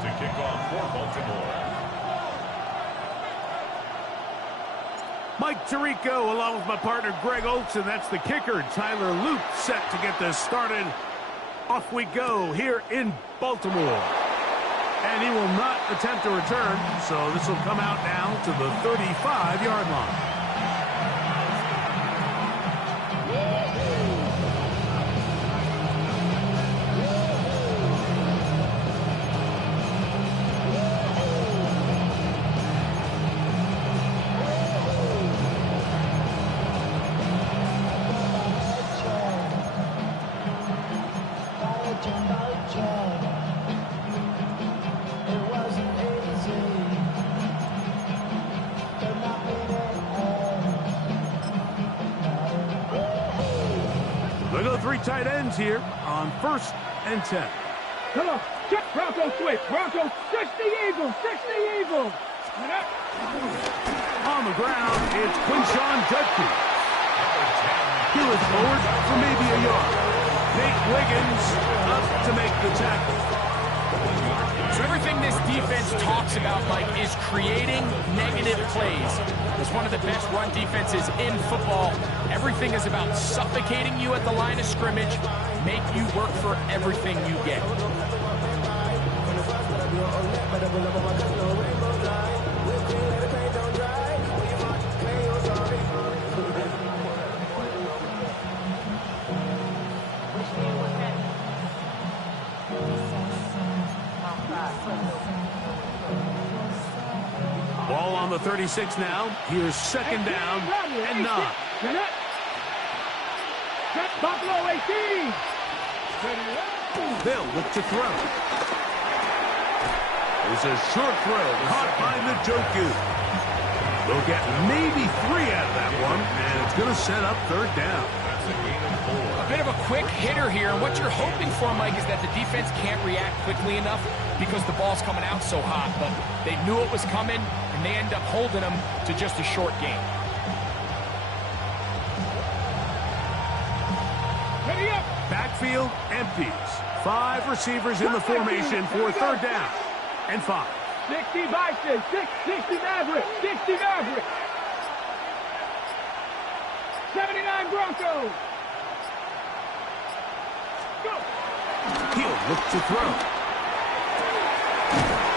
to kick off for Baltimore. Mike Tirico along with my partner Greg Oakes, and that's the kicker, Tyler Luke, set to get this started. Off we go here in Baltimore. And he will not attempt a return, so this will come out now to the 35-yard line. They go three tight ends here on 1st and 10. Come on, check Bronco switch. Bronco 60 Eagles, 60 Eagles. On the ground, it's Quinshawn Judkins. He was forward for maybe a yard. Nate Wiggins up to make the tackle. So everything this defense talks about, Mike, is creating negative plays. It's one of the best run defenses in football. Everything is about suffocating you at the line of scrimmage, make you work for everything you get. Ball on the 36 now. Here's 2nd down and 9. Buffalo 18. They'll look to throw. There's a short throw caught by Njoku. They'll get maybe 3 out of that one, and it's going to set up 3rd down. That's a gain of 4. A bit of a quick hitter here, and what you're hoping for, Mike, is that the defense can't react quickly enough because the ball's coming out so hot, but they knew it was coming, and they end up holding them to just a short gain. Backfield empties. 5 receivers in the formation for 3rd down and 5. 60 Vikings, 60 Mavericks, 60 Mavericks. 79 Broncos. Go. He'll look to throw.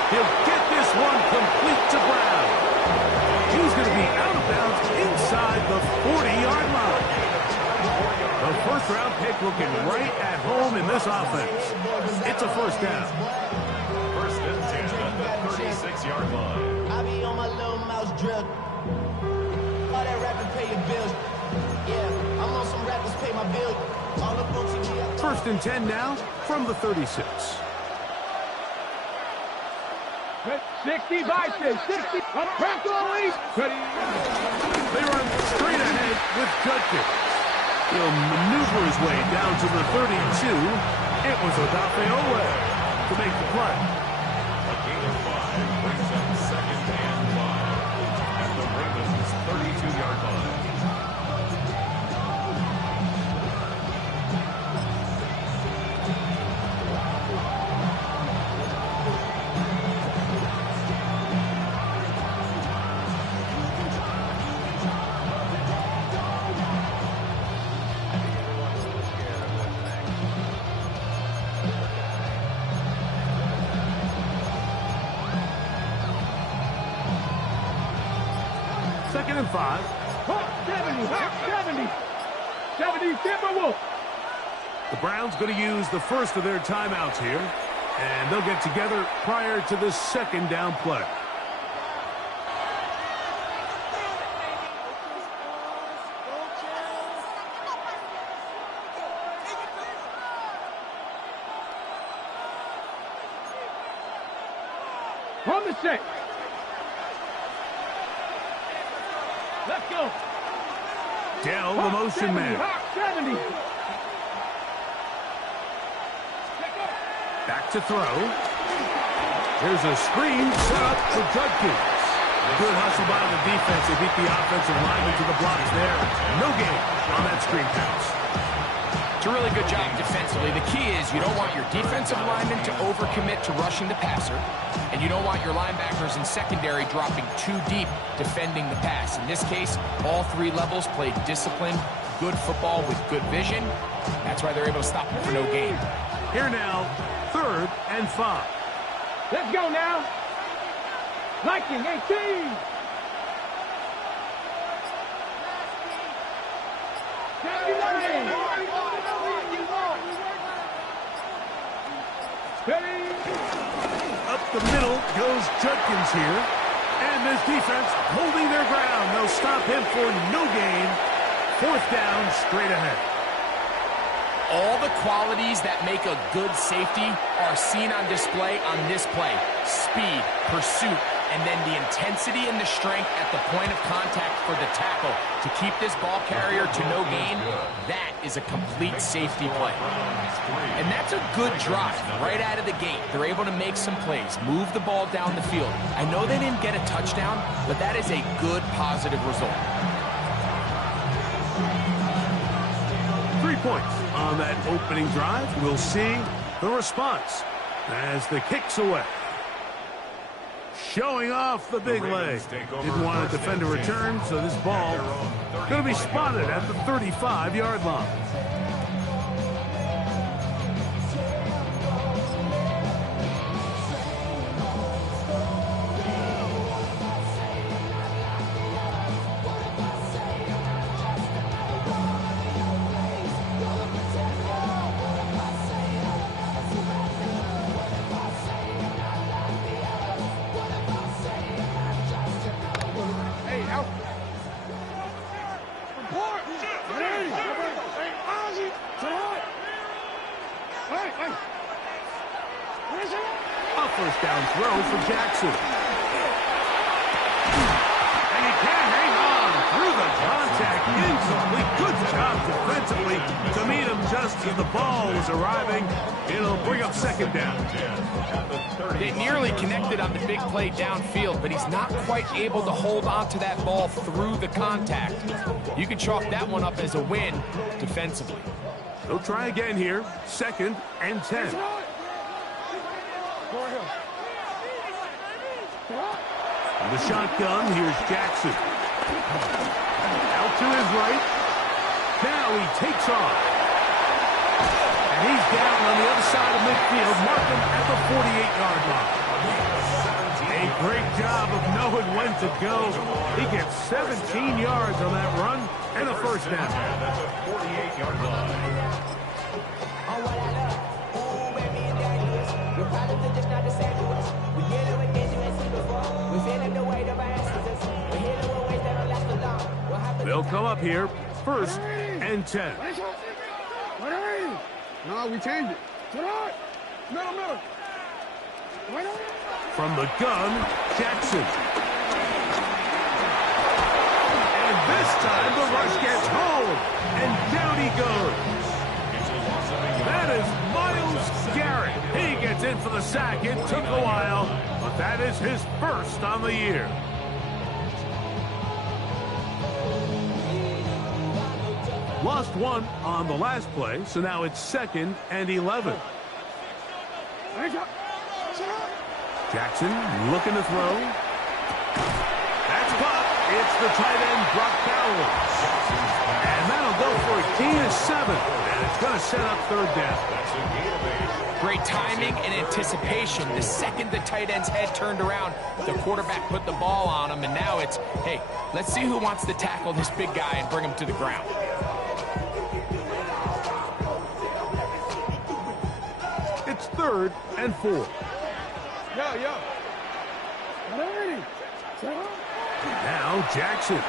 He'll get this one complete to Brown. He's going to be out of bounds inside the 40-yard line. The 1st-round pick looking right at home in this offense. It's a 1st down. 1st and 10 at the 36-yard line. I be on my little mouse drill. All that rapping pay your bills. Yeah, I'm on some rappers pay my bills. All up on TV. 1st and 10 now from the 36. 60 Vikings, 60 Broncos. They run straight ahead with Judkins. He'll maneuver his way down to the 32. It was Odafe Oweh to make the play. A gain of 5 brings up 2nd and 5 at the Ravens' 32-yard line. Second and 5. 70 Timberwolves. The Browns going to use the first of their timeouts here, and they'll get together prior to the 2nd down play. On the 6. Let's go. Dell, the motion man. 70. Back to throw. Here's a screen set up for Judkins. Good hustle by the defense. They beat the offensive lineman to the blocks there. No gain on that screen pass. It's a really good job defensively. The key is you don't want your defensive linemen to overcommit to rushing the passer, and you don't want your linebackers in secondary dropping too deep defending the pass. In this case, all three levels played disciplined, good football with good vision. That's why they're able to stop him for no gain. Here now, 3rd and 5. Let's go now. Liking 18. Up the middle goes Judkins here. And this defense holding their ground. They'll stop him for no gain. 4th down, straight ahead. All the qualities that make a good safety are seen on display on this play. Speed, pursuit, and then the intensity and the strength at the point of contact for the tackle to keep this ball carrier to no gain. That is a complete safety play. And that's a good drive right out of the gate. They're able to make some plays, move the ball down the field. I know they didn't get a touchdown, but that is a good, positive result. 3 points on that opening drive. We'll see the response as the kick's away. Showing off the big leg. Didn't want to defend a return, so this ball going to be spotted at the 35-yard line. First down throw for Jackson. And he can't hang on through the contact. Incomplete. Good job defensively to meet him just as the ball was arriving. It'll bring up 2nd down. They nearly connected on the big play downfield, but he's not quite able to hold on to that ball through the contact. You can chalk that one up as a win defensively. They'll try again here. 2nd and 10. From the shotgun, here's Jackson. Out to his right. Now he takes off. And he's down on the other side of midfield, marking at the 48-yard line. A great job of knowing when to go. He gets 17 yards on that run and a 1st down. That's a 48-yard line. They'll come up here, 1st and 10. No, we changed it. Middle. From the gun, Jackson. And this time the rush gets home. And down he goes. That is Myles Garrett. He gets in for the sack. It took a while, but that is his 1st on the year. Lost 1 on the last play, so now it's 2nd and 11. Jackson looking to throw. That's caught. It's the tight end, Brock Bowers. And that'll go for a gain of 7. And it's going to set up 3rd down. Great timing and anticipation. The second the tight end's head turned around, the quarterback put the ball on him, and now it's, hey, let's see who wants to tackle this big guy and bring him to the ground. It's 3rd and 4. Yo. Now Jackson.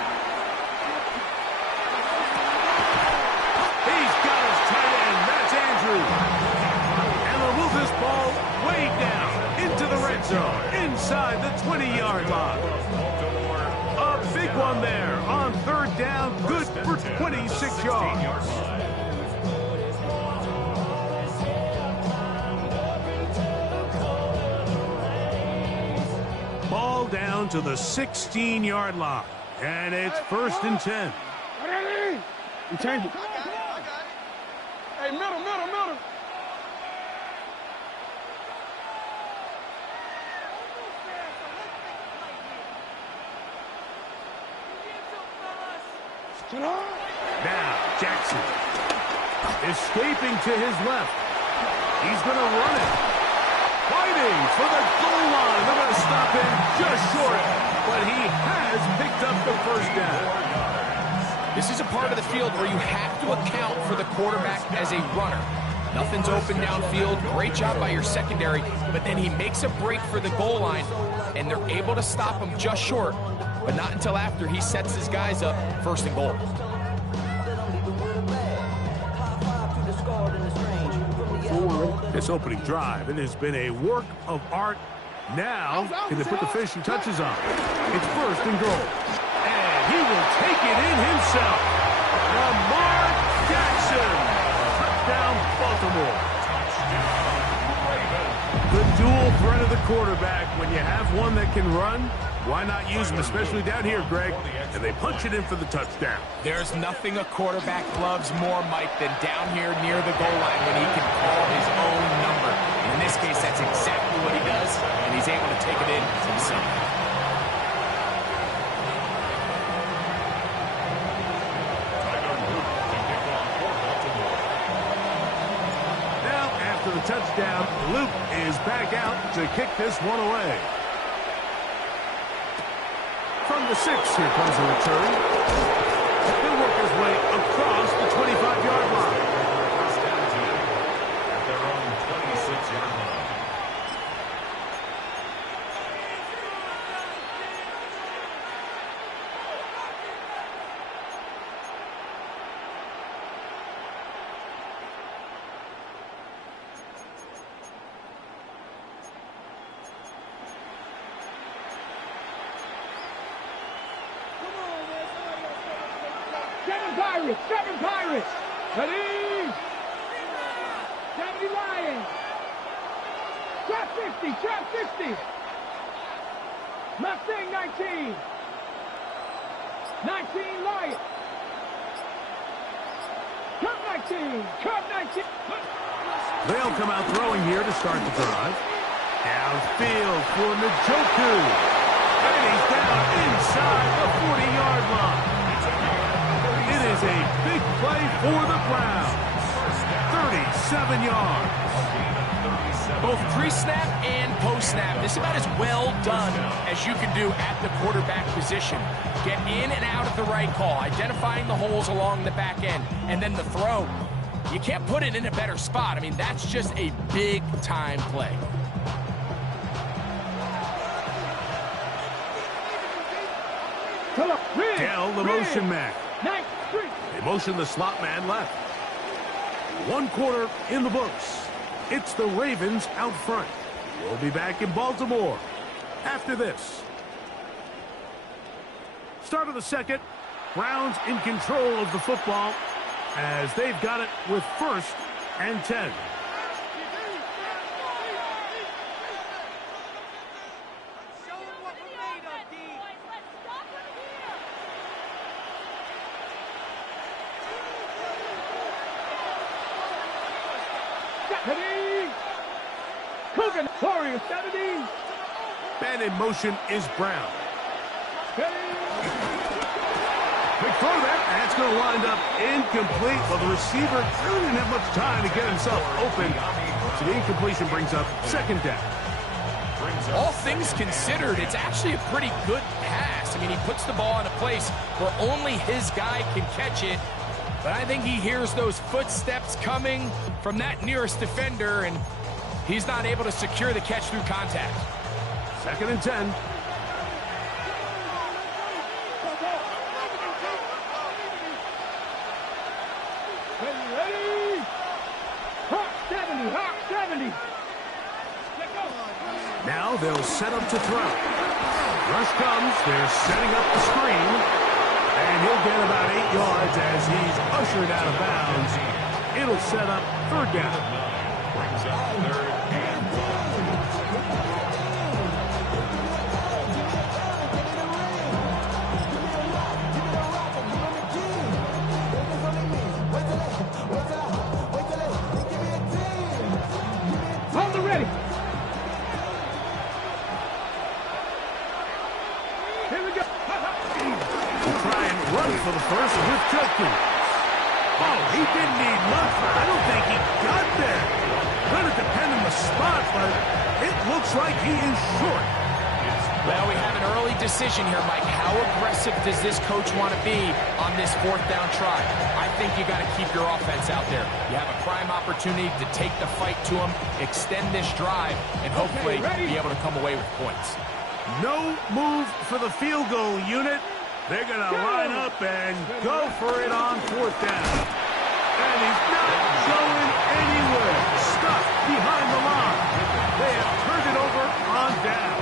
He's got his tight end. That's Andrews. And they'll move this ball way down into the red zone, inside the 20-yard line. A big one there on 3rd down, good for 26 yards. Ball down to the 16-yard line, and it's 1st and 10. We changed it. Hey, Now, Jackson. Escaping to his left. He's going to run it. Fighting for the goal line. They're going to stop him just short. But he has picked up the first down. This is a part of the field where you have to account for the quarterback as a runner. Nothing's open downfield. Great job by your secondary. But then he makes a break for the goal line, and they're able to stop him just short, but not until after he sets his guys up first and goal. This opening drive, it has been a work of art. Now, can they put the finishing touches on? It's first and goal. And he will take it in himself. Lamar Jackson. Touchdown, Baltimore. The dual threat of the quarterback. When you have one that can run, why not use him, especially down here, Greg? And they punch it in for the touchdown. There's nothing a quarterback loves more, Mike, than down here near the goal line when he can call his own number. And in this case, that's exactly what he does, and he's able to take it in himself. Now, after the touchdown, Luke is back out to kick this one away. From the 6, here comes the return. He'll work his way across the 25-yard line. First down and 10 at their own 26-yard line. Seven Pirates. Ready? 70 Lions. Trap 50. Mustang 19. 19 Lions. Cup 19. They'll come out throwing here to start the drive. Downfield for Njoku. And he's down inside the 40-yard line. It is a big play for the Browns. 37 yards. Both pre-snap and post-snap, this is about as well done as you can do at the quarterback position. Get in and out of the right call, identifying the holes along the back end, and then the throw. You can't put it in a better spot. I mean, that's just a big-time play. Dell, the motion man. They motion the slot man left. 1 quarter in the books. It's the Ravens out front. We'll be back in Baltimore after this. Start of the second. Browns in control of the football as they've got it with 1st and 10. Coogan, Warrior 70. And in motion is Brown. Quick throw there. That's going to wind up incomplete. Well, the receiver didn't have much time to get himself open. So the incompletion brings up 2nd down. All things considered, it's actually a pretty good pass. I mean, he puts the ball in a place where only his guy can catch it. But I think he hears those footsteps coming from that nearest defender, and he's not able to secure the catch through contact. 2nd and 10. Ready? Hawk 70. Now they'll set up to throw. Rush comes. They're setting up the screen. And he'll get about 8 yards as he's ushered out of bounds. It'll set up 3rd down. Brings up 3rd and 5. Hold the ready. Here we go. Try and run for the first with Judkins. Oh, he didn't need much. I don't think he got there. Going to depend on the spot, but it looks like he is short. Well, we have an early decision here, Mike. How aggressive does this coach want to be on this 4th down try? I think you got to keep your offense out there. You have a prime opportunity to take the fight to him, extend this drive, and hopefully be able to come away with points. No move for the field goal unit. They're going to line up and go for it on 4th down. And he's not going anywhere. Stuck behind the line. They have turned it over on down.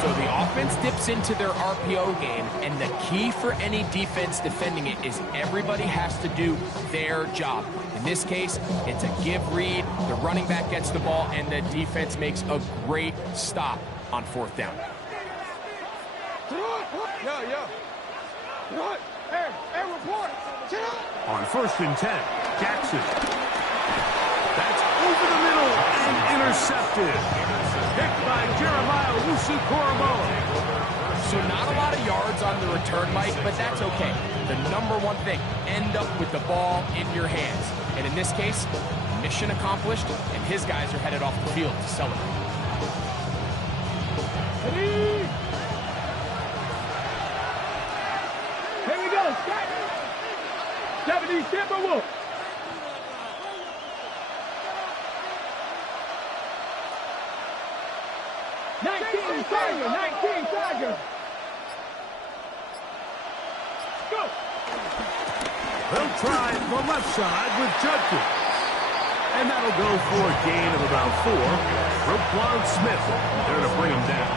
So the offense dips into their RPO game, and the key for any defense defending it is everybody has to do their job. In this case, it's a give read, the running back gets the ball, and the defense makes a great stop on 4th down. On 1st and 10, Jackson. That's over the middle and intercepted. Picked by Jeremiah Owusu-Koramoah. So not a lot of yards on the return, Mike, but that's okay. The number one thing, end up with the ball in your hands. And in this case, mission accomplished, and his guys are headed off the field to celebrate. Here we go, Scott. 70 Timberwolves. Tiger, 19 Tiger. Go. They'll try the left side with Judkins. And that'll go for a gain of about 4. Roquan Smith there to bring him down.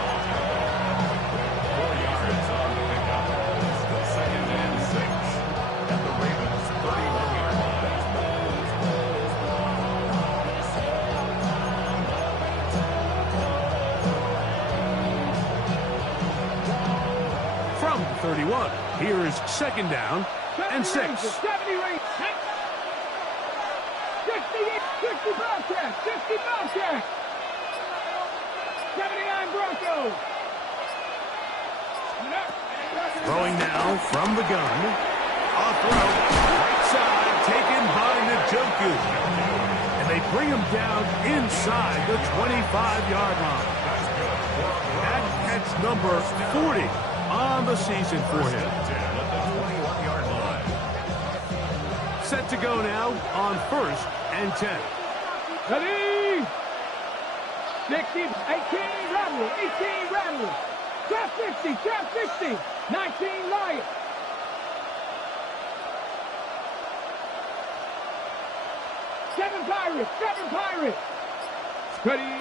4 yards on the pickup. 2nd and 6. At the Ravens' 31-yard line. From 31, here is 2nd down and 6. 70 rate. 60 Bobcats. 60 Bobcats. 79 Broncos. Throwing now from the gun. Off road, right side, taken by Njoku. And they bring him down inside the 25-yard line. That catch number 40 on the season for him. At the 21-yard line. Set to go now on 1st and 10. Ready? 60, 18 Rebel, 18 Rebel. Trap 50, trap 50. 19 Lions. Seven Pirates. Ready?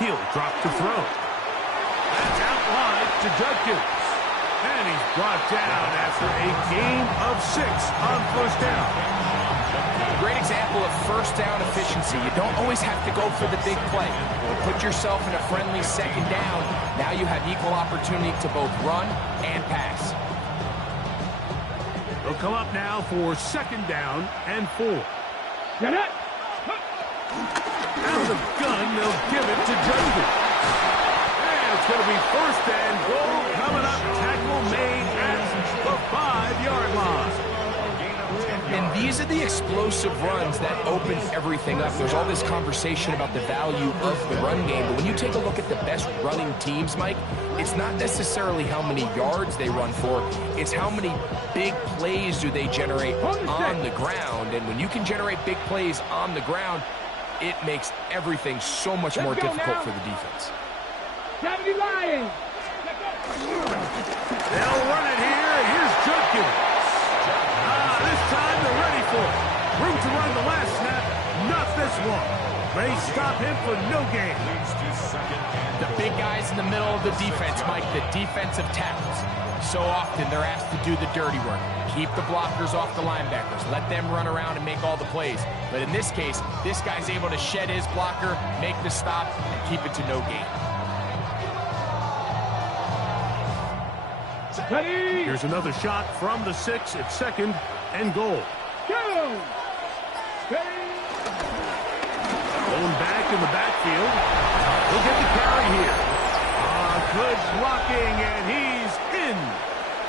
He'll drop to throw. That's out wide to Judkins. And he's brought down after a gain of 6 on 1st down. Great example of 1st down efficiency. You don't always have to go for the big play. But put yourself in a friendly 2nd down. Now you have equal opportunity to both run and pass. They'll come up now for 2nd down and 4. Get it. Out of the gun, they'll give it to Judkins. And it's going to be 1st and goal coming up. Tackle made at the 5-yard line. And these are the explosive runs that open everything up. There's all this conversation about the value of the run game, but when you take a look at the best running teams, Mike, it's not necessarily how many yards they run for, it's how many big plays do they generate on the ground. And when you can generate big plays on the ground, it makes everything so much more difficult for the defense. 70 Lions. They'll run it here. Here's Judkins. This time they're ready for it. Room to run the last snap. Not this one. They stop him for no gain. The big guys in the middle of the defense, Mike, the defensive tackles. So often they're asked to do the dirty work. Keep the blockers off the linebackers. Let them run around and make all the plays. But in this case, this guy's able to shed his blocker, make the stop, and keep it to no gain. Ready? Here's another shot from the 6 at 2nd and goal. Go. Ready? Going back in the backfield. He'll get the carry here. Good blocking, and he's in.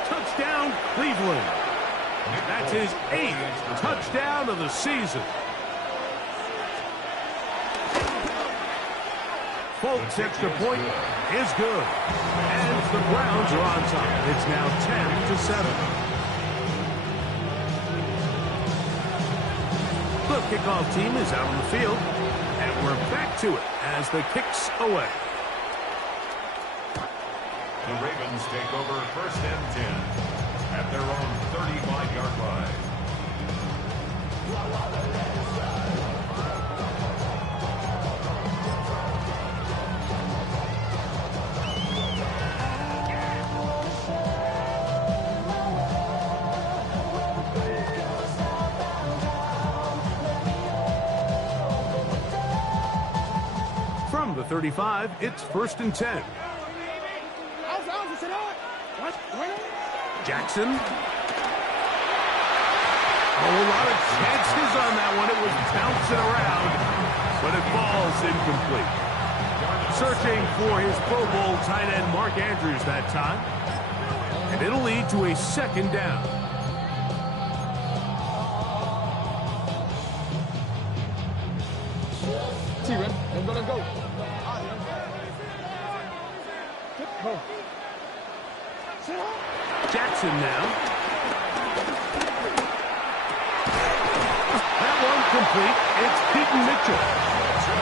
Touchdown, Cleveland. That's his 8th touchdown of the season. Folks' extra point is good. And the Browns are on top. It's now 10-7. The kickoff team is out on the field. And we're back to it as the kick's away. The Ravens take over 1st and 10 at their own 35-yard line. From the 35, it's 1st and 10. Jackson. A whole lot of chances on that one. It was bouncing around, but it falls incomplete. Searching for his Pro Bowl tight end Mark Andrews that time. And it'll lead to a 2nd down. T-Ren, let's go. Jackson now. That one complete. It's Keaton Mitchell.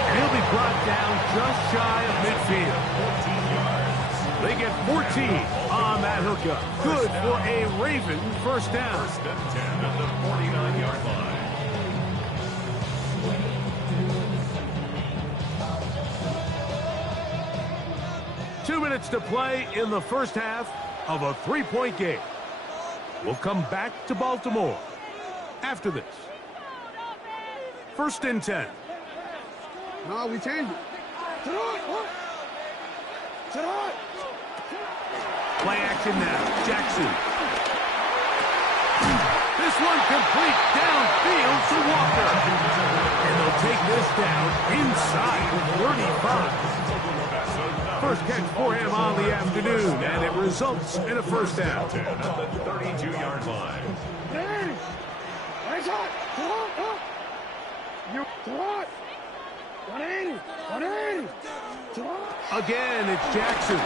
And he'll be brought down just shy of midfield. They get 14 on that hookup. Good for a Raven 1st down. 1st and 10 at the 49-yard line. Two minutes to play in the first half of a 3-point game. We'll come back to Baltimore after this. 1st and 10. No, we changed it. Play action now. Jackson. This one complete downfield to Walker. And they'll take this down inside the 35. First catch for him on the afternoon, and it results in a 1st down. 10 at the 32-yard line. Again, it's Jackson.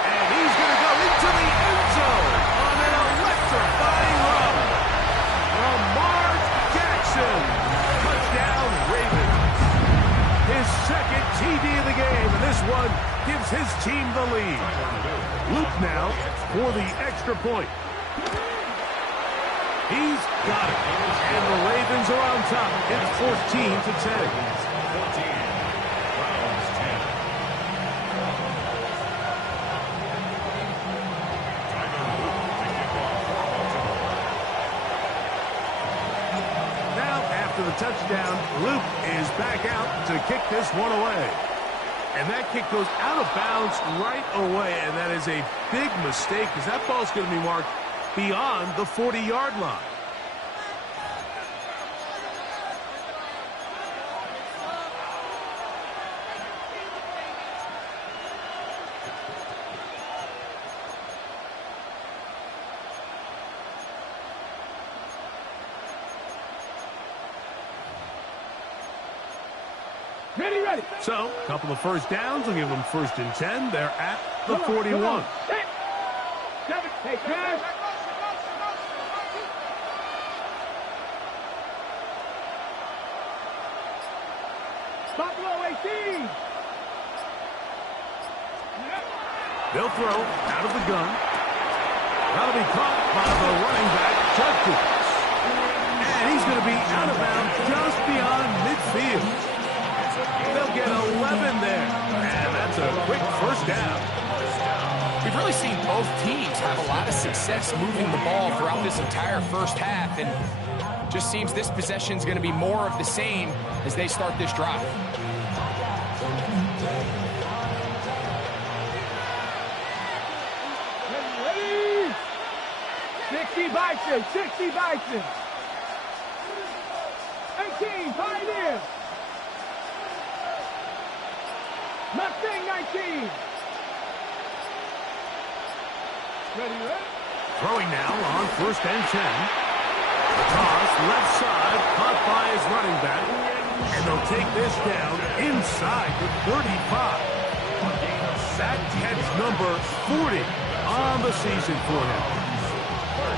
And he's going to go into the end zone on an electrifying run. Lamar Jackson. Touchdown, Ravens. His 2nd TD of the game, and this one gives his team the lead. Luke now for the extra point. He's got it. And the Ravens are on top. It's 14-10. 14. Browns 10. Now, after the touchdown, Luke is back out to kick this one away. And that kick goes out of bounds right away, and that is a big mistake because that ball's going to be marked beyond the 40-yard line. Ready. So, a couple of 1st downs will give them 1st and 10. They're at the 41. Hey, guys. Buffalo 18. They'll throw out of the gun. That'll be caught by the running back, Judkins. And he's going to be out of bounds just beyond midfield. They'll get 11 there. And that's a quick 1st down. We've really seen both teams have a lot of success moving the ball throughout this entire first half, and just seems this possession is going to be more of the same as they start this drive. Ready. 60 Bison. 60 Bison. 18 Pioneer. Mustang 19. Ready, ready? Throwing now on 1st and 10. Toss left side, caught by his running back. And they'll take this down inside the 35. Sack catch number 40 on the season for him.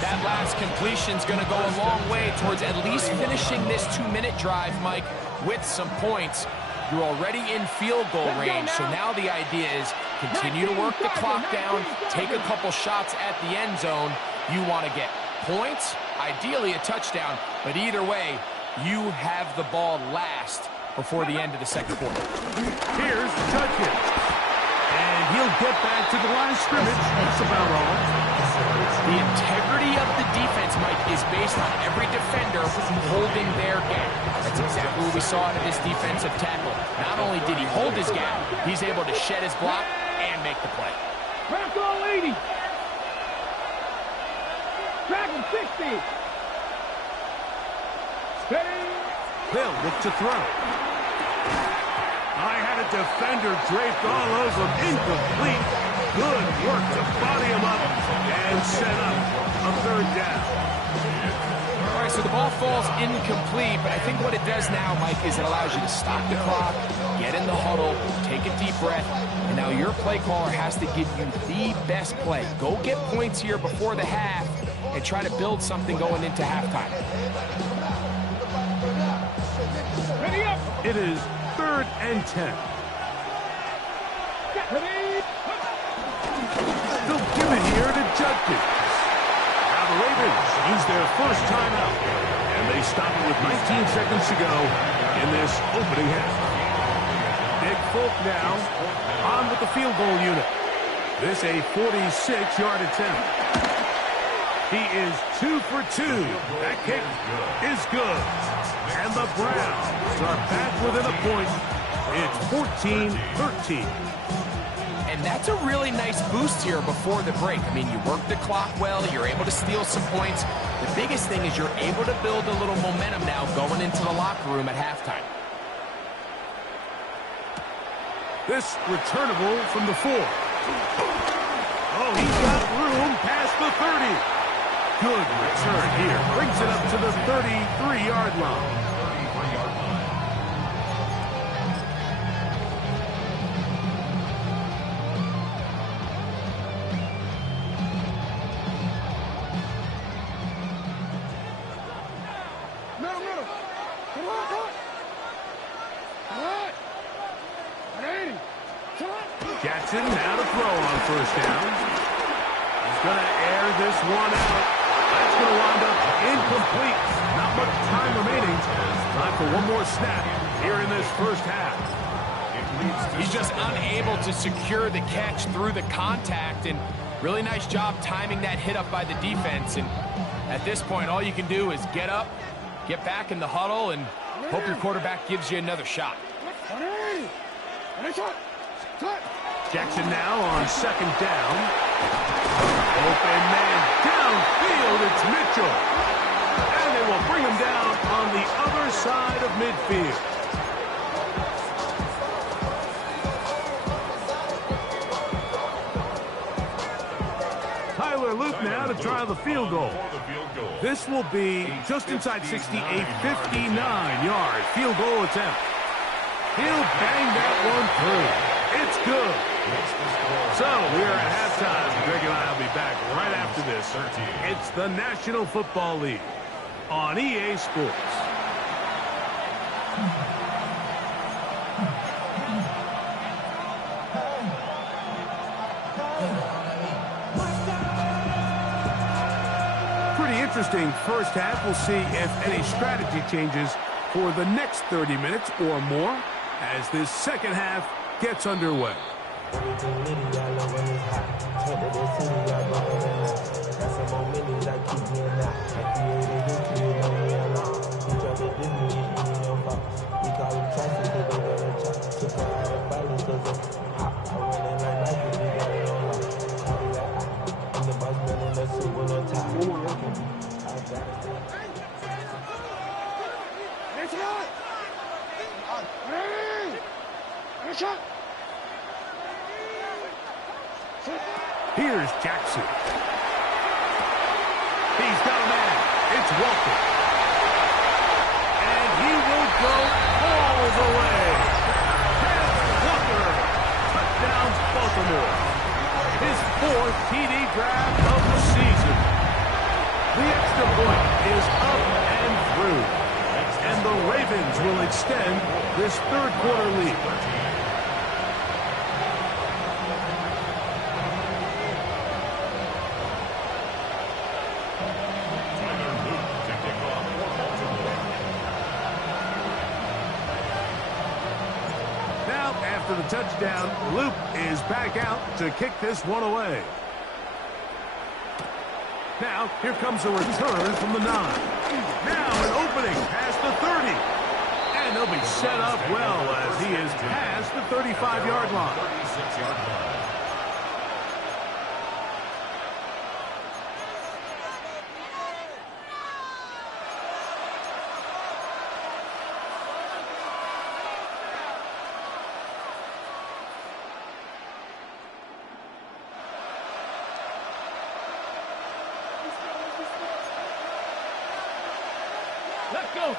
That last completion's going to go a long way towards at least finishing this 2-minute drive, Mike, with some points. You're already in field goal range, so now the idea is continue to work the clock down, take a couple shots at the end zone. You want to get points, ideally a touchdown, but either way, you have the ball last before the end of the second quarter. Here's Judkins. And he'll get back to the line of scrimmage. That's about all. The integrity of the defense, Mike, is based on every defender holding their gap. That's exactly what we saw out of this defensive tackle. Not only did he hold his gap, he's able to shed his block and make the play. Bronco 80. Dragon 60. Steady. They'll look to throw. I had a defender draped all over him. Incomplete. Good work to body him up and set up a 3rd down. All right, so the ball falls incomplete, but I think what it does now, Mike, is it allows you to stop the clock, get in the huddle, take a deep breath, and now your play caller has to give you the best play. Go get points here before the half and try to build something going into halftime. Ready up. It is 3rd and 10. Ready. They'll give it here to Judkins. Now the Ravens use their first timeout, and they stop it with 19 seconds to go in this opening half. Nick Folk now on with the field goal unit. This a 46-yard attempt. He is 2 for 2. That kick is good. And the Browns are back within a point. It's 14-13. And that's a really nice boost here before the break. I mean, you work the clock well, you're able to steal some points. The biggest thing is you're able to build a little momentum now going into the locker room at halftime. This returnable from the 4. Oh, he's got room past the 30. Good return here. Brings it up to the 33-yard line. Middle. Come on, come on. Come on. 80. Come on. Jackson now to throw on 1st down. He's going to air this one out. That's going to wind up incomplete. Not much time remaining. Time for one more snap here in this first half. He's just unable to secure the catch through the contact, and really nice job timing that hit up by the defense. And at this point, all you can do is get up, get back in the huddle, and hope your quarterback gives you another shot. Jackson now on 2nd down. Open man downfield, it's Mitchell. And they will bring him down on the other side of midfield. Tyler Luke now to try the field goal. This will be just inside 60, a 59-yard field goal attempt. He'll bang that one through. It's good. So we are at halftime. Greg and I will be back right after this. It's the National Football League on EA Sports. Pretty interesting first half. We'll see if any strategy changes for the next 30 minutes or more as this second half gets underway. Here's Jackson. He's got a man. It's Walker. And he will go all the way. Kenneth Walker. Touchdown, Baltimore. His 4th TD grab of the season. The extra point is up and through. And the Ravens will extend this third-quarter lead. Now, after the touchdown, Luke is back out to kick this one away. Now, here comes a return from the 9. Now, an opening past the 30. And they'll be set up well as he is past the 35-yard line. 36-yard line. Let's go.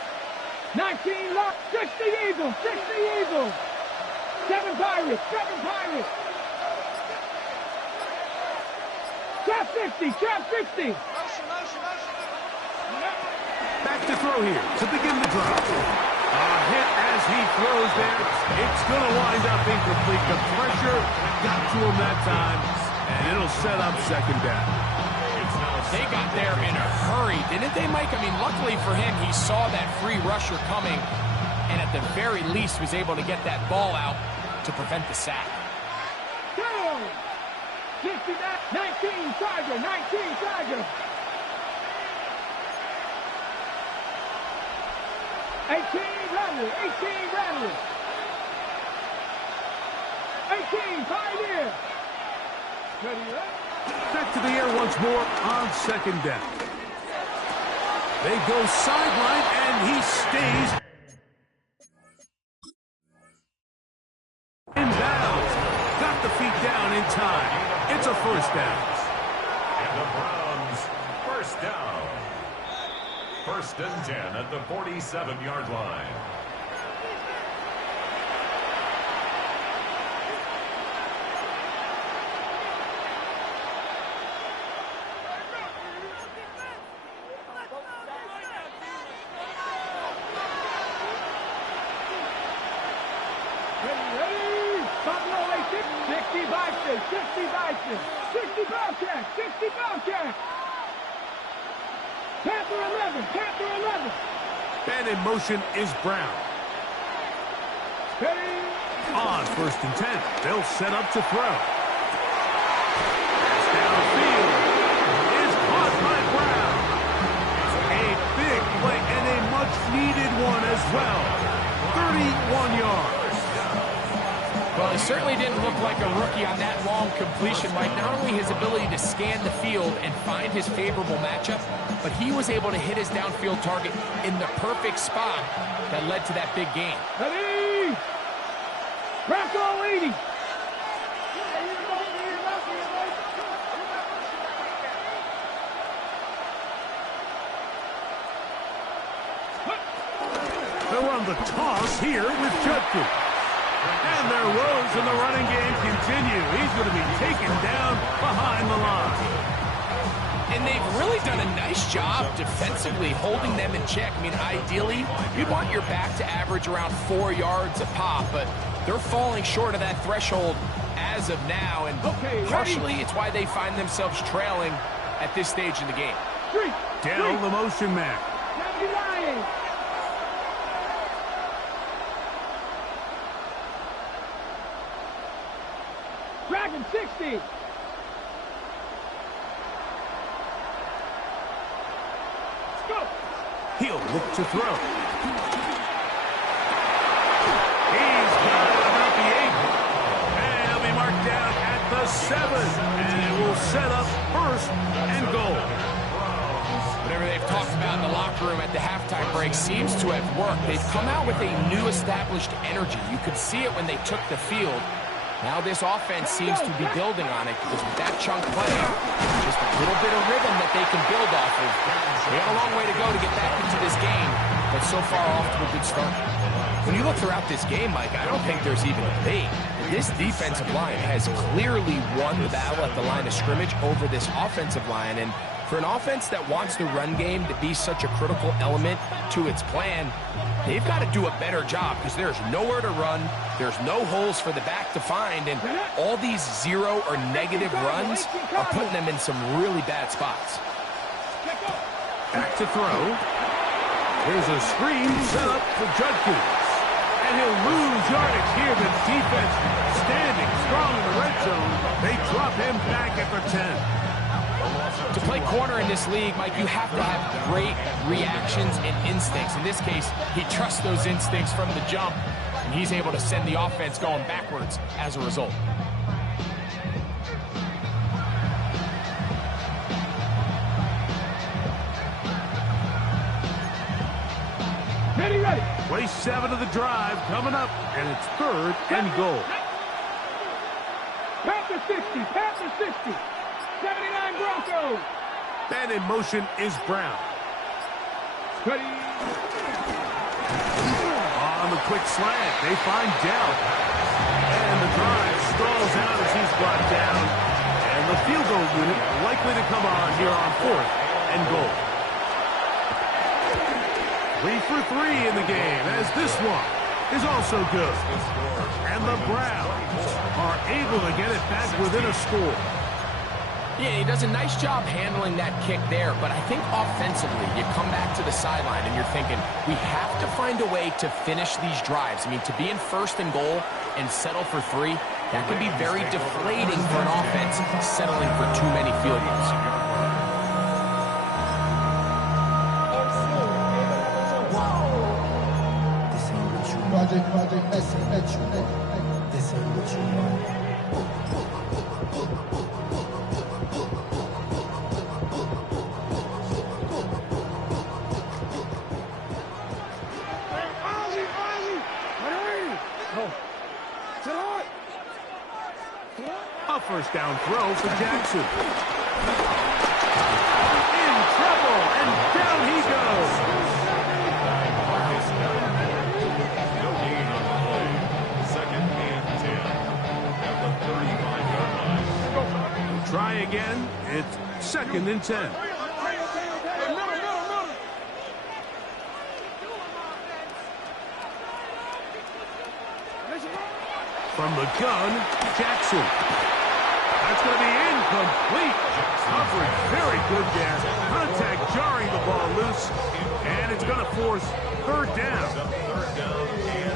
19 lock, 60 Eagles, 60 Eagles. 7 Pirates, 7 Pirates. Trap 50, trap 50. Back to throw here to begin the drive. A hit as he throws there. It's going to wind up incomplete. The pressure got to him that time, and it'll set up second down. They got there in a hurry, didn't they, Mike? I mean, luckily for him, he saw that free rusher coming and at the very least was able to get that ball out to prevent the sack. Go! 59, 19 Tiger, 19 Tiger. 18 Rattler, 18 Rattler. 18 Pioneer. Ready up. Back to the air once more on second down. They go sideline, and he stays inbounds. Got the feet down in time. It's a first down. And the Browns, first down. 1st and 10 at the 47-yard line. Ready? Buffalo 60 Bison, 60 Bison, 60 Bobcat, 60 Bobcat. Panther 11, Panther 11. And in motion is Brown. Ready? On 1st and 10, they'll set up to throw. Pass downfield is caught by Brown. A big play and a much-needed one as well. 31 yards. Well, he certainly didn't look like a rookie on that long completion, Mike. Not only his ability to scan the field and find his favorable matchup, but he was able to hit his downfield target in the perfect spot that led to that big gain. Ready? Bronco 80. They'll run the toss here with Judkins. And their woes in the running game continue. He's going to be taken down behind the line. And they've really done a nice job defensively holding them in check. I mean, ideally, you'd want your back to average around 4 yards a pop, but they're falling short of that threshold as of now, and partially it's why they find themselves trailing at this stage in the game. Down the motion man. Dragon 60. Go. He'll look to throw. He's got it about the 8. And he'll be marked down at the 7. And it will set up 1st and goal. Whatever they've talked about in the locker room at the halftime break seems to have worked. They've come out with a new established energy. You could see it when they took the field. Now this offense seems to be building on it because with that chunk play, just a little bit of rhythm that they can build off of. They have a long way to go to get back into this game, but so far off to a good start. When you look throughout this game, Mike, I don't think there's even a debate. This defensive line has clearly won the battle at the line of scrimmage over this offensive line, and for an offense that wants the run game to be such a critical element to its plan, they've got to do a better job because there's nowhere to run, there's no holes for the back to find, and all these zero or negative runs are putting them in some really bad spots. Back to throw. Here's a screen set up for Judkins. And he'll lose yardage here. The defense standing strong in the red zone. They drop him back at the 10. To play corner in this league, Mike, you have to have great reactions and instincts. In this case, he trusts those instincts from the jump, and he's able to send the offense going backwards as a result. Ready. Play 7 of the drive coming up, and it's 3rd and goal. Panther 60. 79 Broncos. And in motion is Brown. Ready. On the quick slant, they find Dell. And the drive stalls out as he's brought down. And the field goal unit likely to come on here on 4th and goal. 3 for 3 in the game, as this one is also good. And the Browns are able to get it back within a score. Yeah, he does a nice job handling that kick there, but I think offensively, you come back to the sideline and you're thinking, we have to find a way to finish these drives. I mean, to be in 1st and goal and settle for 3, that can be very deflating for an offense settling for too many field goals. Project, this ain't what you want. A first down throw for Jackson. In trouble, and down he goes. Try again. It's 2nd and 10. From the gun, Jackson. That's going to be incomplete. Coverage very good there. Contact jarring the ball loose. And it's going to force 3rd down.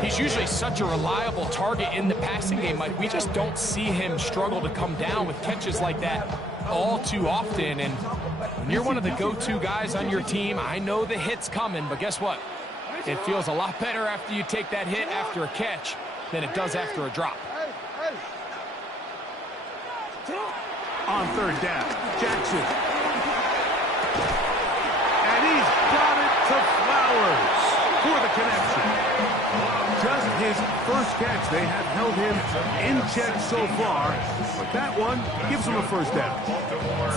He's usually such a reliable target in the passing game, Mike. We just don't see him struggle to come down with catches like that all too often. And when you're one of the go-to guys on your team, I know the hit's coming, but guess what? It feels a lot better after you take that hit after a catch than it does after a drop. On 3rd down, Jackson. And he's got it to Flowers for the connection. Just his first catch. They have held him in check so far, but that one gives him a first down.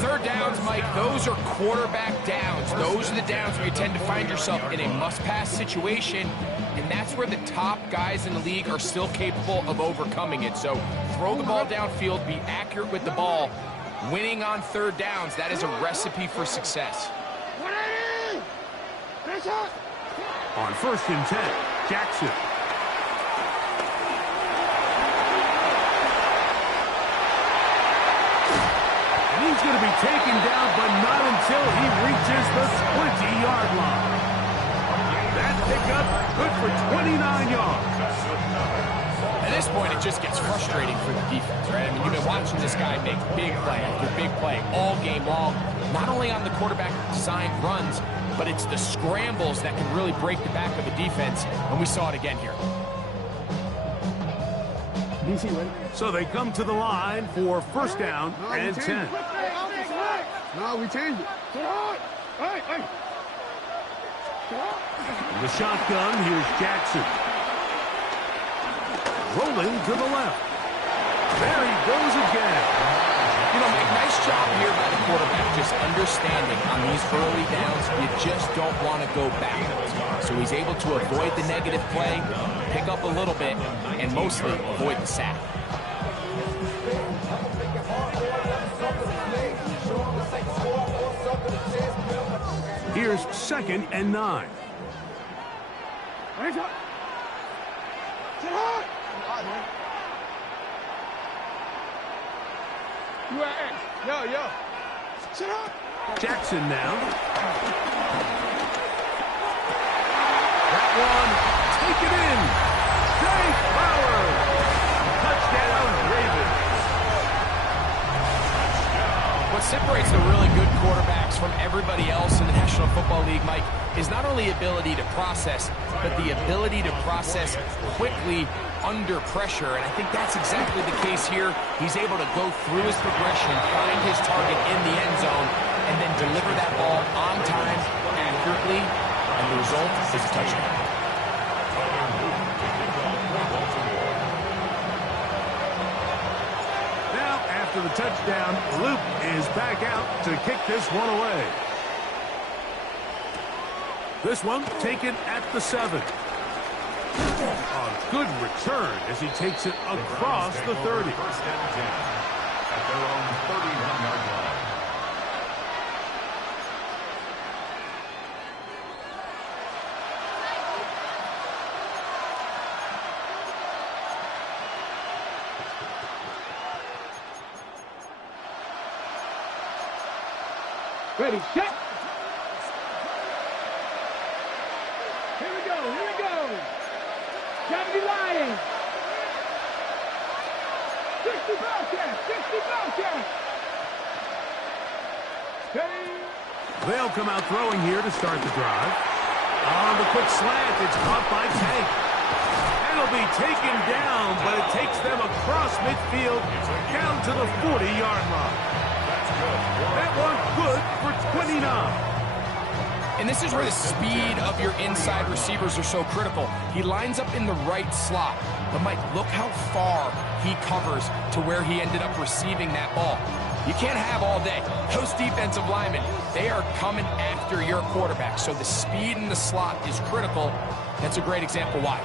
3rd downs, Mike, those are quarterback downs. Those are the downs where you tend to find yourself in a must-pass situation, and that's where the top guys in the league are still capable of overcoming it. So throw the ball downfield, be accurate with the ball. Winning on 3rd downs, that is a recipe for success. On 1st and 10, Jackson. And he's going to be taken down, but not until he reaches the 20-yard line. That pickup good for 29 yards. At this point, it just gets frustrating for the defense, right? I mean, you've been watching this guy make big play after big play all game long, not only on the quarterback-designed runs, but it's the scrambles that can really break the back of the defense, and we saw it again here. So they come to the line for 1st down and 10. No, we changed it. In the shotgun, here's Jackson. Rolling to the left. There he goes again. You know, Mike, nice job here by the quarterback, just understanding on these early downs, you just don't want to go backwards. So he's able to avoid the negative play, pick up a little bit, and mostly avoid the sack. Here's 2nd and 9. Yo. Sit up. Jackson now. That one, take it in. Zay Flowers. Touchdown, Ravens. What separates the really good quarterbacks from everybody else in the National Football League, Mike, is not only ability to process, but the ability to process quickly under pressure. And I think that's exactly the case here. He's able to go through his progression, find his target in the end zone, and then deliver that ball on time, accurately, and the result is a touchdown. After the touchdown, Luke is back out to kick this one away. This one taken at the 7. A good return as he takes it across the 30. First and 10 at their own 31-yard line. Ready, set. Here we go. Johnny Lions. 60 Bobcats. They'll come out throwing here to start the drive. On the quick slant, it's caught by Tank. It'll be taken down, but it takes them across midfield down to the 40-yard line. That one good for 29. And this is where the speed of your inside receivers are so critical. He lines up in the right slot. But, Mike, look how far he covers to where he ended up receiving that ball. You can't have all day. Those defensive linemen, they are coming after your quarterback. So the speed in the slot is critical. That's a great example why.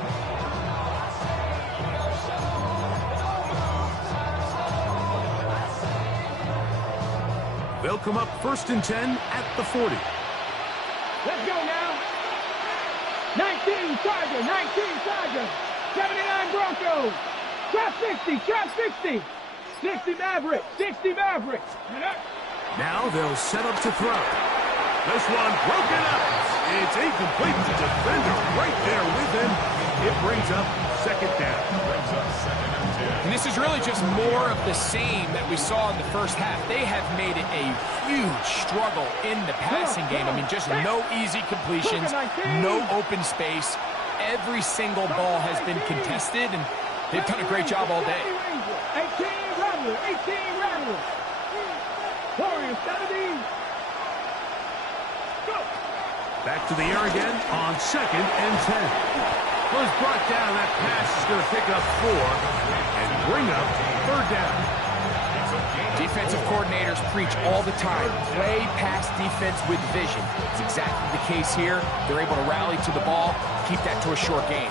They'll come up 1st and 10 at the 40. Let's go now. 19 Charger. 79 Broncos. Trap 60. 60 Mavericks. Now they'll set up to throw. This one broken up. It's incomplete. The defender right there with him. It brings up 2nd down. And this is really just more of the same that we saw in the first half. They have made it a huge struggle in the passing game. I mean, just no easy completions, no open space. Every single ball has been contested, and they've done a great job all day. 18 Rattler. Warriors 17. Go. Back to the air again on 2nd and 10. Was brought down. That pass is going to pick up 4 and bring up 3rd down. Defensive coordinators preach all the time, play pass defense with vision. It's exactly the case here. They're able to rally to the ball, keep that to a short game.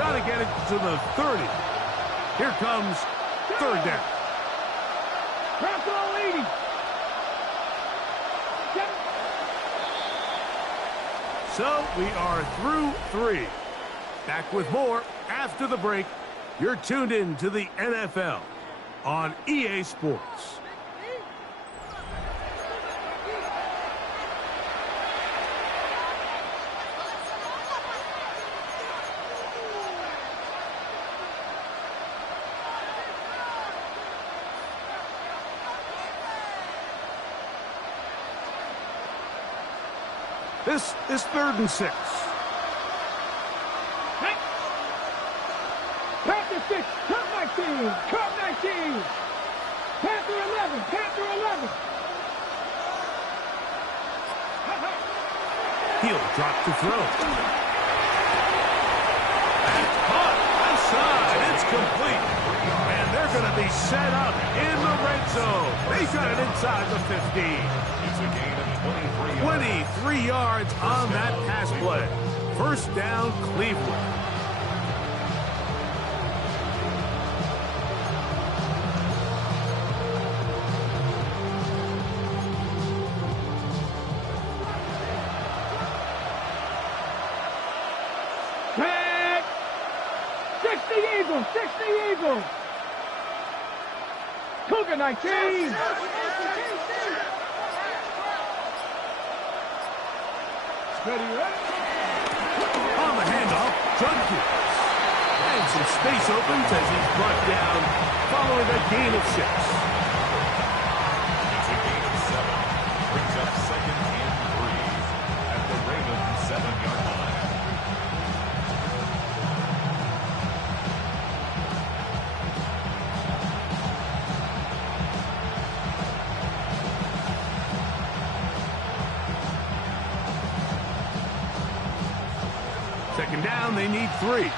Got to get it to the 30. Here comes 3rd down. So we are through 3. Back with more after the break. You're tuned in to the NFL on EA Sports. This is 3rd and 6. Panther 6, Cup 19. Panther 11. He'll drop to throw. That's caught. Outside. It's complete. And they're going to be set up in the red zone. They got it inside the 15. It's a gain of 23 23 yards. yards on that pass play. First down, Cleveland. Back. 60 Eagles, 60 Eagles. Cougar 19. Ready, ready. On the handoff, Judkins. And some space opens as he's brought down following a gain of 6. It's a gain of 7. Brings up 2nd and 3 at the Ravens 7-yard line. Second down, they need 3.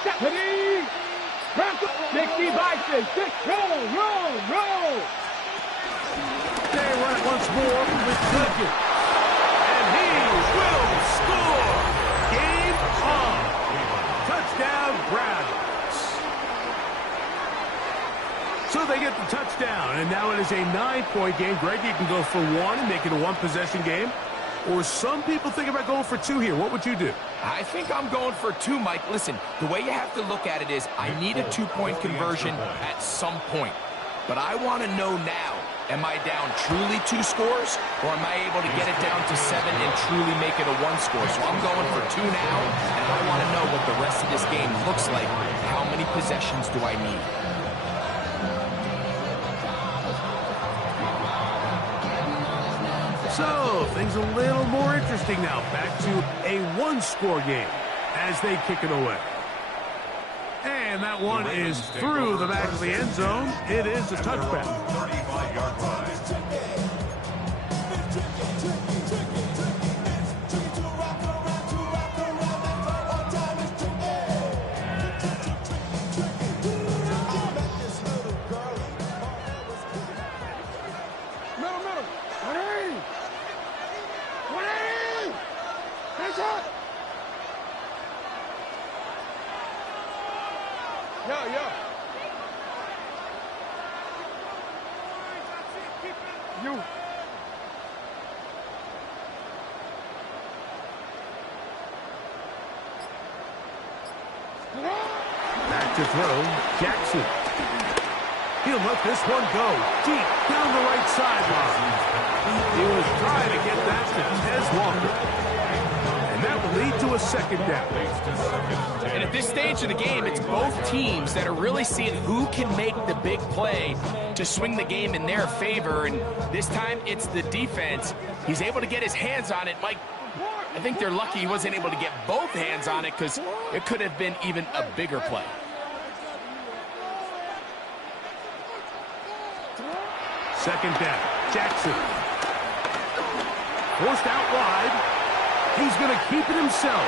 Stephanie. Dixie Bison. Roll, roll, roll. They run it once more with Judkins. And he will score. Game on. Touchdown, Browns. So they get the touchdown, and now it is a 9-point game. Greg, you can go for 1 and make it a 1-possession game. Or some people think about going for 2 here. What would you do? I think I'm going for 2, Mike. Listen, the way you have to look at it is I need a 2-point conversion at some point. But I want to know now, am I down truly 2 scores, or am I able to get it down to 7 and truly make it a 1 score? So I'm going for 2 now, and I want to know what the rest of this game looks like. How many possessions do I need? So, things a little more interesting now. Back to a 1-score game as they kick it away. And that one is through the back of the end zone. It is a touchback. 35-yard line. Middle, middle. 180. 180. Hands up. Yeah. You. Back to throw, Jackson. He'll let this one go deep down the right sideline. He was trying to get that to Tez Walker. And that will lead to a 2nd down. And at this stage of the game, it's both teams that are really seeing who can make the big play to swing the game in their favor. And this time, it's the defense. He's able to get his hands on it. Mike, I think they're lucky he wasn't able to get both hands on it because it could have been even a bigger play. Second down, Jackson. Forced out wide. He's going to keep it himself.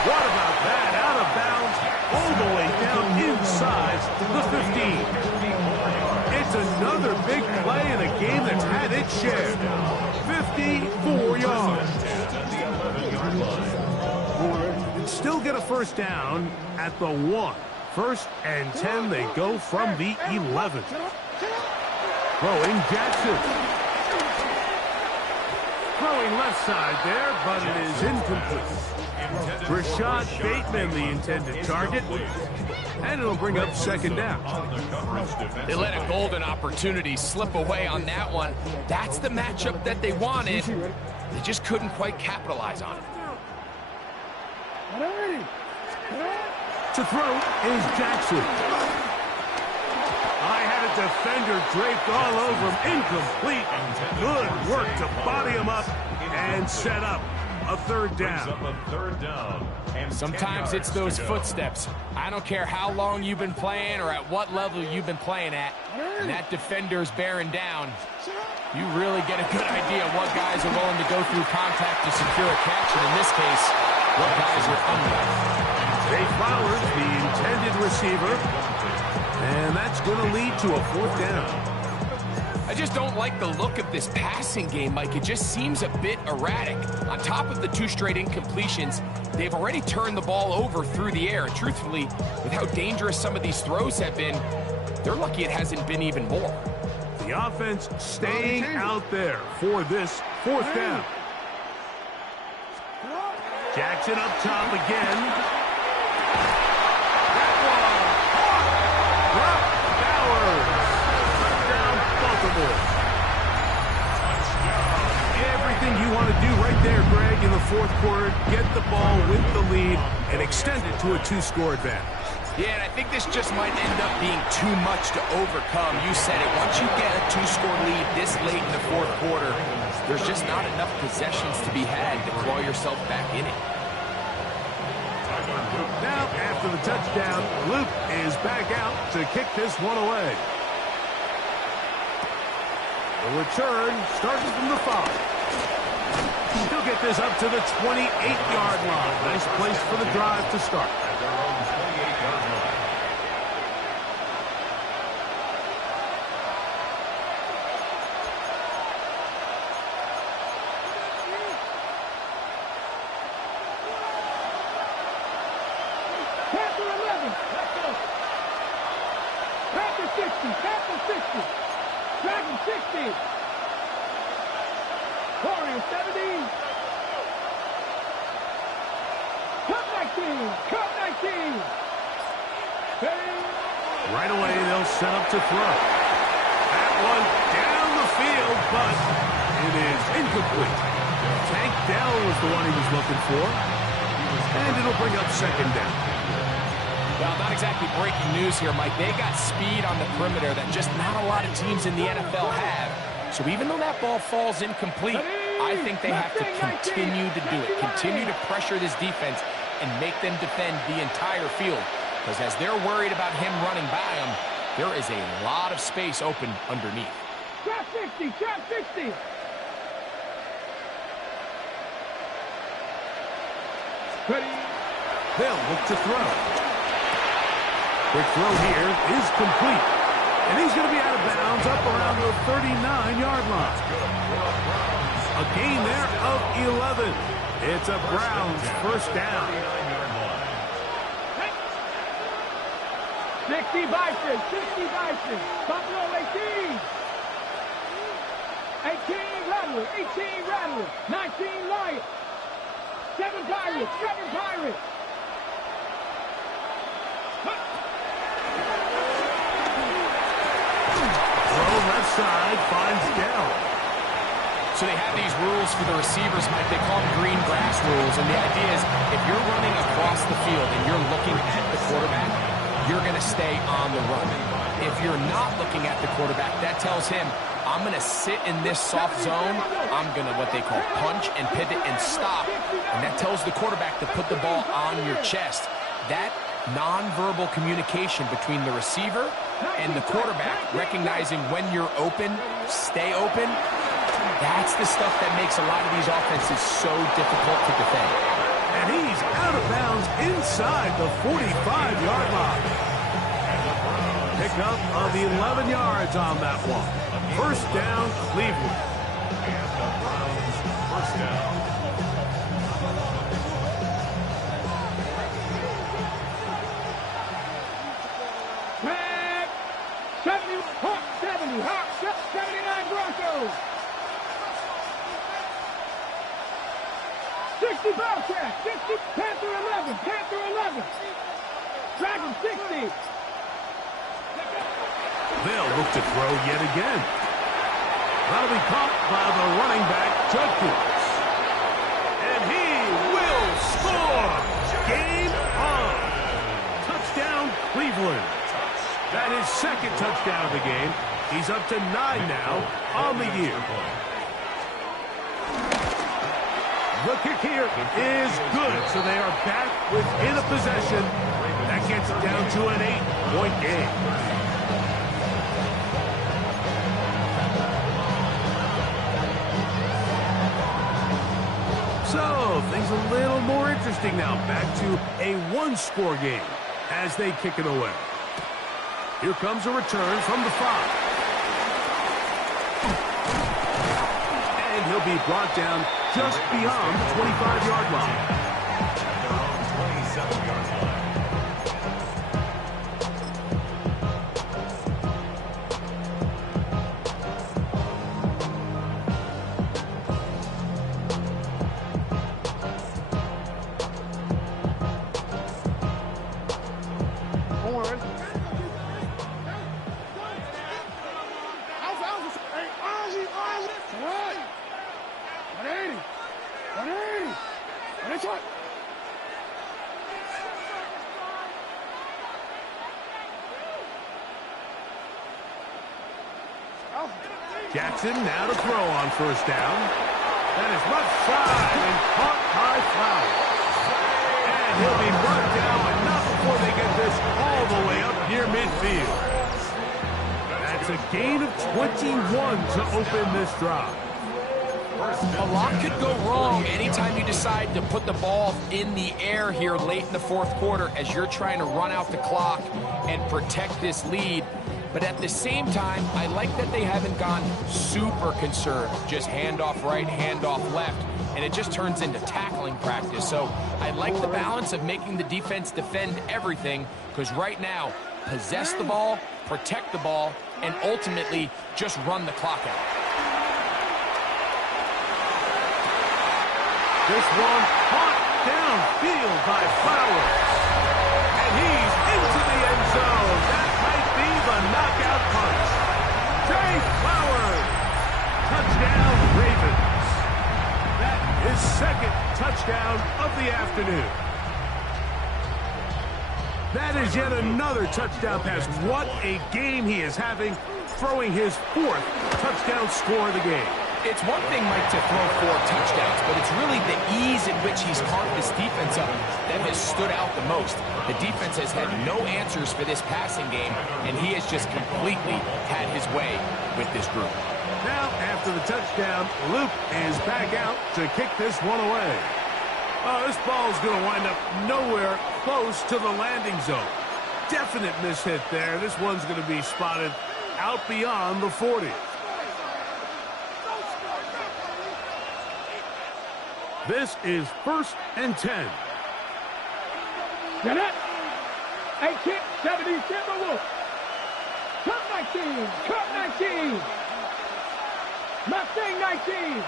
What about that? Out of bounds, all the way down inside the 15. It's another big play in a game that's had its share. 54 yards. Still get a first down at the 1. 1st and 10, they go from the 11. Throwing Jackson. Throwing left side there, but it is incomplete. Rashad Bateman, the intended target. And it'll bring up 2nd down. They let a golden opportunity slip away on that one. That's the matchup that they wanted. They just couldn't quite capitalize on it. To throw is Jackson. I had a defender draped all over him. Incomplete. Good work to body him up and set up a third Brings down. up a third down. And Sometimes 10 it's yards those to go. footsteps. I don't care how long you've been playing or at what level you've been playing at. And that defender's bearing down. You really get a good idea of what guys are willing to go through contact to secure a catch. And in this case, what guys are unwilling. Zay Flowers, the intended receiver. And that's going to lead to a fourth down. I just don't like the look of this passing game, Mike. It just seems a bit erratic. On top of the 2 straight incompletions, they've already turned the ball over through the air. And truthfully, with how dangerous some of these throws have been, they're lucky it hasn't been even more. The offense staying out there for this fourth down. Jackson up top again. That one. Brock Bowers. Touchdown, Baltimore. Everything you want to do right there, Greg, in the fourth quarter. Get the ball with the lead and extend it to a 2-score advantage. Yeah, and I think this just might end up being too much to overcome. You said it. Once you get a 2-score lead this late in the fourth quarter, there's just not enough possessions to be had to claw yourself back in it. Now, after the touchdown, Luke is back out to kick this one away. The return starts from the 5. He'll get this up to the 28-yard line. Nice place for the drive to start. At their own 28-yard line. Panther 11. Let's go. Panther 60. Panther 60. Dragon 60. Warrior 70. Cup 19. Cup 19. Hey. Right away, they'll set up to throw. That one down the field, but it is incomplete. Tank Dell was the one he was looking for. And it'll bring up second down. Well, not exactly breaking news here, Mike. They got speed on the perimeter that just not a lot of teams in the NFL have. So even though that ball falls incomplete, I think they have to continue to do it. Continue to pressure this defense and make them defend the entire field. Because as they're worried about him running by them, there is a lot of space open underneath. Trap 60. Trap 60. Ready. They'll look to throw. Quick throw here is complete. And he's going to be out of bounds up around the 39-yard line. A gain there of 11. It's a Browns first down. 60 Bison. 60 Bison. Buffalo 18. 18 Rattler. 18 Rattler. 19 Lions. 7 Pirates. 7 Pirates. Throw left side finds Dell. So they have these rules for the receivers, Mike. They call them green grass rules. And the idea is if you're running across the field and you're looking at the quarterback, you're going to stay on the run. If you're not looking at the quarterback, that tells him, I'm going to sit in this soft zone. I'm going to what they call punch and pivot and stop. And that tells the quarterback to put the ball on your chest. That nonverbal communication between the receiver and the quarterback, recognizing when you're open, stay open, that's the stuff that makes a lot of these offenses so difficult to defend. And he's out of bounds inside the 45-yard line. Pickup of 11 yards on that one. First down, Cleveland. And the Browns first down. Tag. 70. Hawk 70. Hawk 79 Broncos. 60 Bobcat. 60 Panther 11. Panther 11. Dragon 60. They'll look to throw yet again. That'll be caught by the running back, Judkins. And he will score! Game on! Touchdown, Cleveland. That is second touchdown of the game. He's up to 9 now on the year. The kick here is good, so they are back within a possession. That gets it down to an 8-point game. So, things a little more interesting now. Back to a one-score game as they kick it away. Here comes a return from the 5. And he'll be brought down just beyond the 25-yard line. Their own 27-yard line. Jackson now to throw on first down. That is left side and caught by Flowers. And he'll be brought down, but not before they get this all the way up near midfield. That's a gain of 21 to open this drive. A lot could go wrong anytime you decide to put the ball in the air here late in the fourth quarter as you're trying to run out the clock and protect this lead. But at the same time, I like that they haven't gone super conserved. Just handoff right, handoff left, and it just turns into tackling practice. So I like the balance of making the defense defend everything, because right now, possess the ball, protect the ball, and ultimately just run the clock out. This one caught downfield by Flowers. And he's into the end zone. That might be the knockout punch. Trey Flowers. Touchdown, Ravens. That is second touchdown of the afternoon. That is yet another touchdown pass. What a game he is having, throwing his fourth touchdown score of the game. It's one thing, Mike, to throw 4 touchdowns, but it's really the ease in which he's carved this defense up that has stood out the most. The defense has had no answers for this passing game, and he has just completely had his way with this group. Now, after the touchdown, Luke is back out to kick this one away. Oh, this ball is going to wind up nowhere close to the landing zone. Definite mishit there. This one's going to be spotted out beyond the 40. This is 1st and 10. Get it. 18, 70, Timberwolves. Cut 19, cut 19. Mustang 19.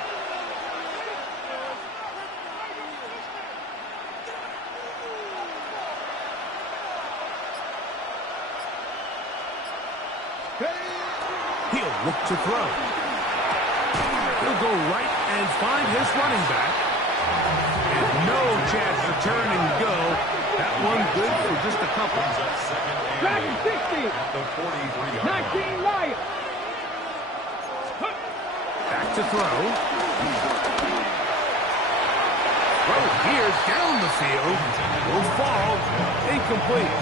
He'll look to throw. He'll go right and find his running back. And no chance to turn and go. That one good for just a couple. Dragon 60. At the 43-yard 19 Lions. Back to throw. Throw here down the field. Will fall. Incomplete.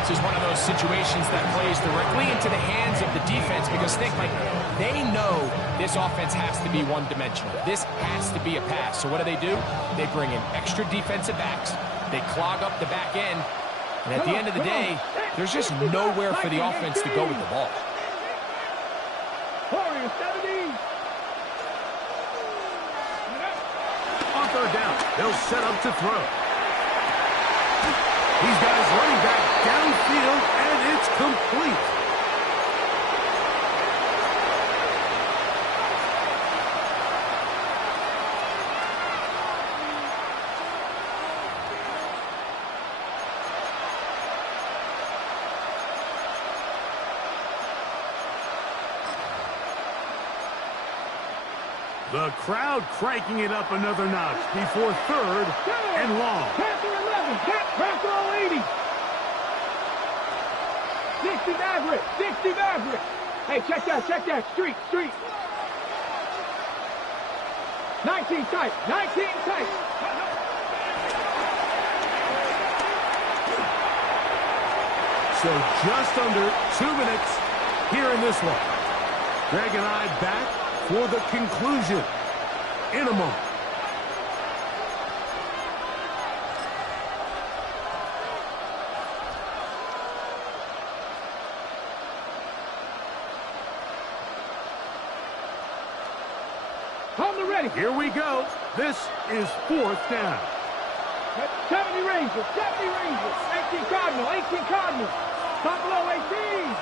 This is one of those situations that plays directly into the hands of the defense, because think, like, they know this offense has to be one-dimensional. This has to be a pass. So what do? They bring in extra defensive backs. They clog up the back end. And at the end of the day, there's just nowhere for the offense to go with the ball. Warriors 70. On third down, they'll set up to throw. He's got his running back downfield, and it's complete. The crowd cranking it up another notch before 3rd and long. Panther 11. Panther 80. 60 Maverick. 60 Maverick. Hey, check that. Street. 19 tight. 19 tight. So just under 2 minutes here in this one. Greg and I back for the conclusion in a moment. On the ready. Here we go. This is 4th down. 70 Rangers, 70 Rangers. 18 Cardinal, 18 Cardinal. Top below 18.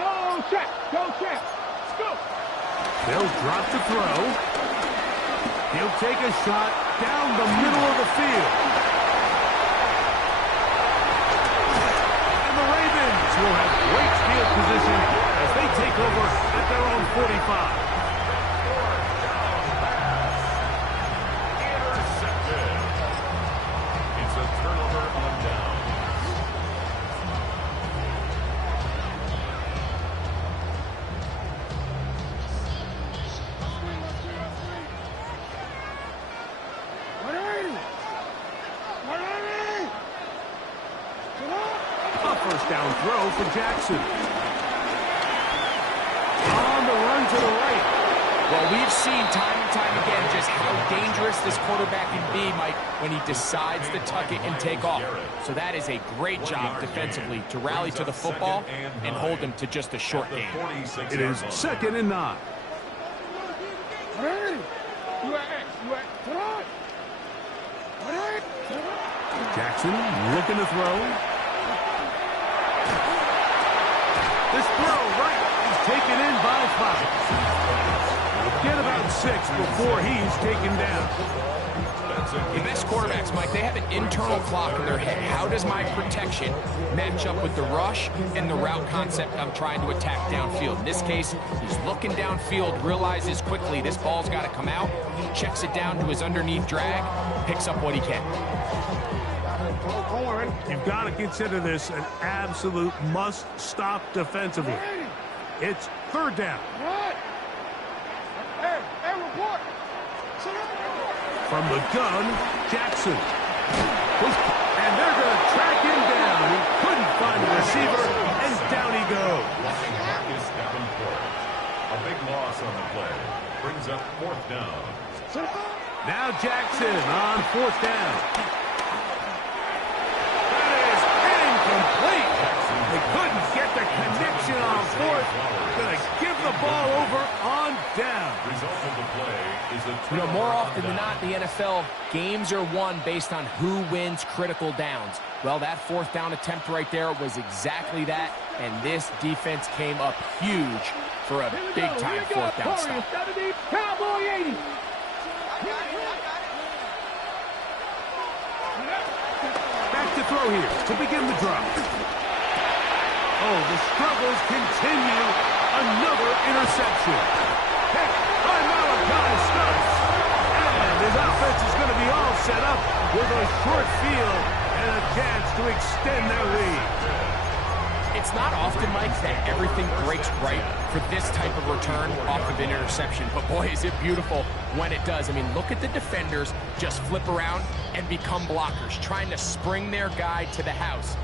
Go check, go check. Let's go. They'll drop to throw. He'll take a shot down the middle of the field. And the Ravens will have great field position as they take over at their own 45. First down throw for Jackson. On the run to the right. Well, we've seen time and time again just how dangerous this quarterback can be, Mike, when he decides to tuck it and take off. So that is a great job defensively to rally to the football and hold him to just a short game. It is 2nd and 9. Jackson looking to throw. This throw right is taken in by 5. Get about 6 before he's taken down. The best quarterbacks, Mike, they have an internal clock in their head. How does my protection match up with the rush and the route concept I'm trying to attack downfield? In this case, he's looking downfield, realizes quickly this ball's got to come out, checks it down to his underneath drag, picks up what he can. You've got to consider this an absolute must-stop defensively. It's 3rd down. From the gun, Jackson. And they're going to track him down. He couldn't find a receiver, and down he goes. A big loss on the play. Brings up 4th down. Now Jackson on 4th down. Complete. They couldn't get the connection on 4th. Going to give the ball over on down. Result of the play is a You know, more often than not in the NFL, games are won based on who wins critical downs. Well, that 4th down attempt right there was exactly that, and this defense came up huge for a big-time 4th down stop. Cowboy 80. Back to throw here to begin the drive. Oh, the struggles continue. Another interception. Picked by Malachi Starks. And his offense is going to be all set up with a short field and a chance to extend their lead. It's not often, Mike, that everything breaks right for this type of return off of an interception. But, boy, is it beautiful when it does. I mean, look at the defenders just flip around and become blockers, trying to spring their guy to the house.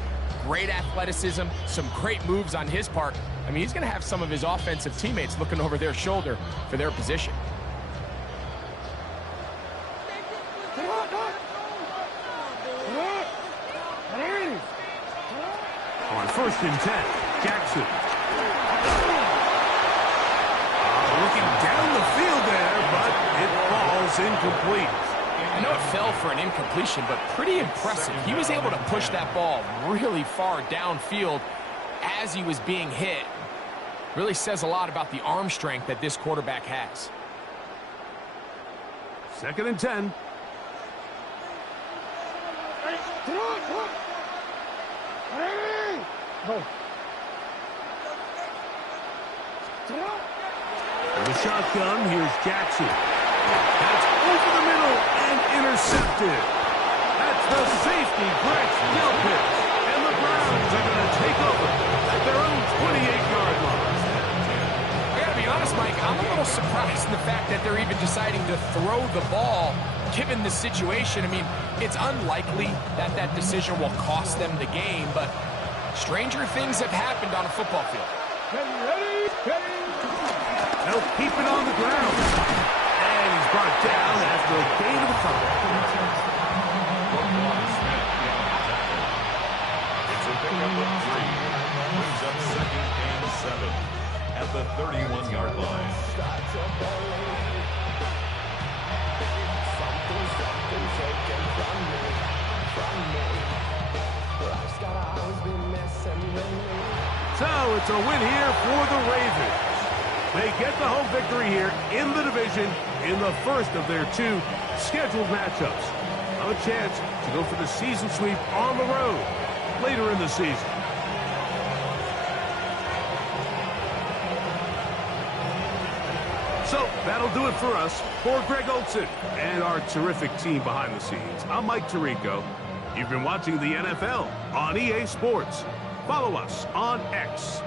Great athleticism, some great moves on his part. I mean, he's going to have some of his offensive teammates looking over their shoulder for their position. On 1st and 10, Jackson. Looking down the field there, but it falls incomplete. I know it fell for an incompletion, but pretty impressive. He was able to push that ball really far downfield as he was being hit. Really says a lot about the arm strength that this quarterback has. 2nd and 10. For the shotgun, here's Jackson. That's over the middle and intercepted. That's the safety, Grex Delpit. And the Browns are going to take over at their own 28-yard line. I got to be honest, Mike, I'm a little surprised in the fact that they're even deciding to throw the ball given the situation. I mean, it's unlikely that that decision will cost them the game, but Stranger things have happened on a football field. Ready, ready. No keeping on the ground. And he's brought down after a gain of a couple. It's a pickup of 3. Brings up 2nd and 7 at the 31-yard line. So it's a win here for the Ravens. They get the home victory here in the division in the first of their 2 scheduled matchups. A chance to go for the season sweep on the road later in the season. So that'll do it for us. For Greg Olsen and our terrific team behind the scenes, I'm Mike Tirico. You've been watching the NFL on EA Sports. Follow us on X